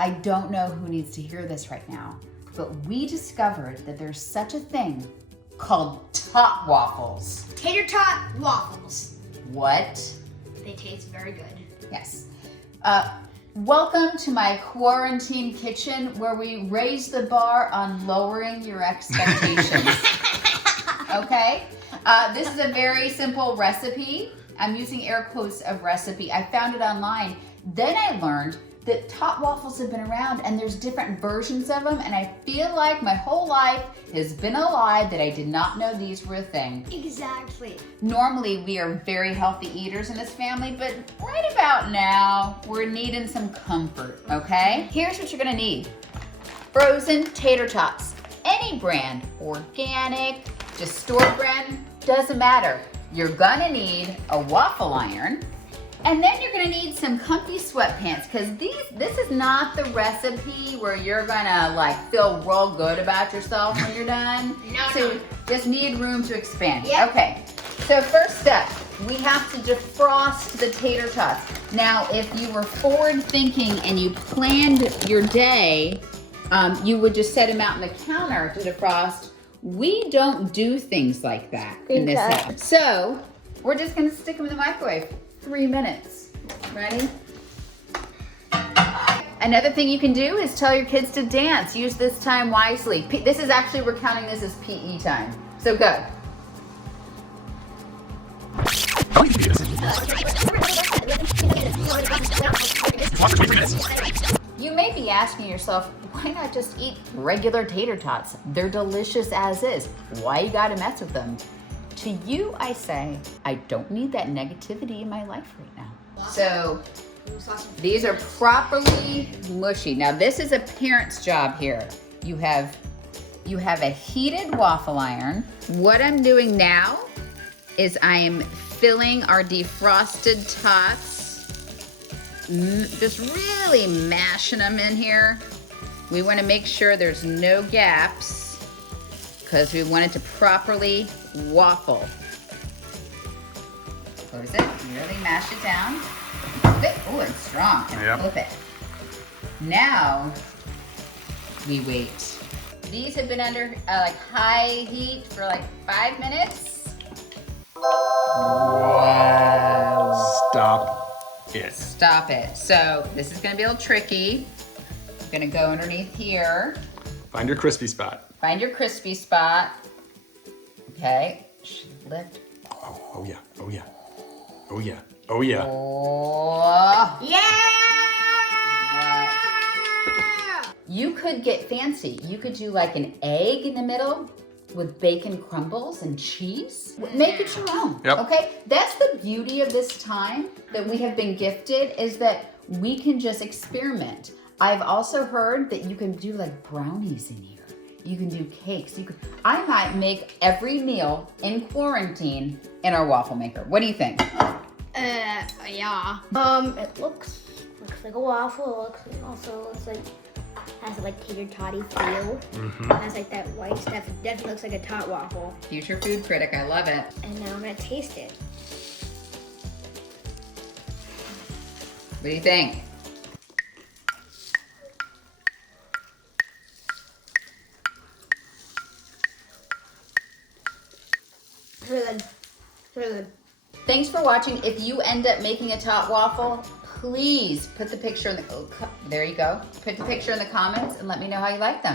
I don't know who needs to hear this right now, but we discovered that there's such a thing called Tot Waffles. Tater tot waffles. What? They taste very good. Yes. Welcome to my quarantine kitchen where we raise the bar on lowering your expectations. Okay? This is a very simple recipe. I'm using air quotes of recipe. I found it online. Then I learned that Tot Waffles have been around and there's different versions of them, and I feel like my whole life has been a lie that I did not know these were a thing. Exactly. Normally we are very healthy eaters in this family, but right about now we're needing some comfort, okay? Here's what you're gonna need. Frozen tater tots, any brand, organic, just store brand, doesn't matter. You're gonna need a waffle iron, and then you're gonna need some comfy sweatpants, because this is not the recipe where you're gonna like feel real good about yourself when you're done. So just need room to expand. Yep. Okay, so first step, we have to defrost the tater tots. Now, if you were forward thinking and you planned your day, you would just set them out on the counter to defrost. We don't do things like that in this house. So we're just gonna stick them in the microwave. 3 minutes. Ready? Another thing you can do is tell your kids to dance. Use this time wisely. This is actually, we're counting this as PE time. So go. You may be asking yourself, why not just eat regular tater tots? They're delicious as is. Why you gotta mess with them? To you, I say, I don't need that negativity in my life right now. So these are properly mushy. Now this is a parent's job here. You have a heated waffle iron. What I'm doing now is I am filling our defrosted tots, just really mashing them in here. We want to make sure there's no gaps because we want it to properly waffle. Close it, really mash it down. Flip it. Oh, it's strong. And flip it. Now, we wait. These have been under like high heat for like 5 minutes. Wow. Stop it. Stop it. So this is gonna be a little tricky. I'm gonna go underneath here. Find your crispy spot. Find your crispy spot. Okay, lift. Oh yeah, oh yeah, oh yeah, oh yeah. Oh. Yeah! What? You could get fancy. You could do like an egg in the middle with bacon crumbles and cheese. Make it your own, Yep. Okay? That's the beauty of this time that we have been gifted, is that we can just experiment. I've also heard that you can do like brownies in here. You can do cakes. I might make every meal in quarantine in our waffle maker. What do you think? Yeah. It looks like a waffle. It also looks like, has like tater toddy feel. Mm-hmm. Has like that white stuff. It definitely looks like a tot waffle. Future food critic, I love it. And now I'm gonna taste it. What do you think? Really good. Really good. Thanks for watching. If you end up making a tot waffle, please put the picture in the, there you go. Put the picture in the comments and let me know how you like them.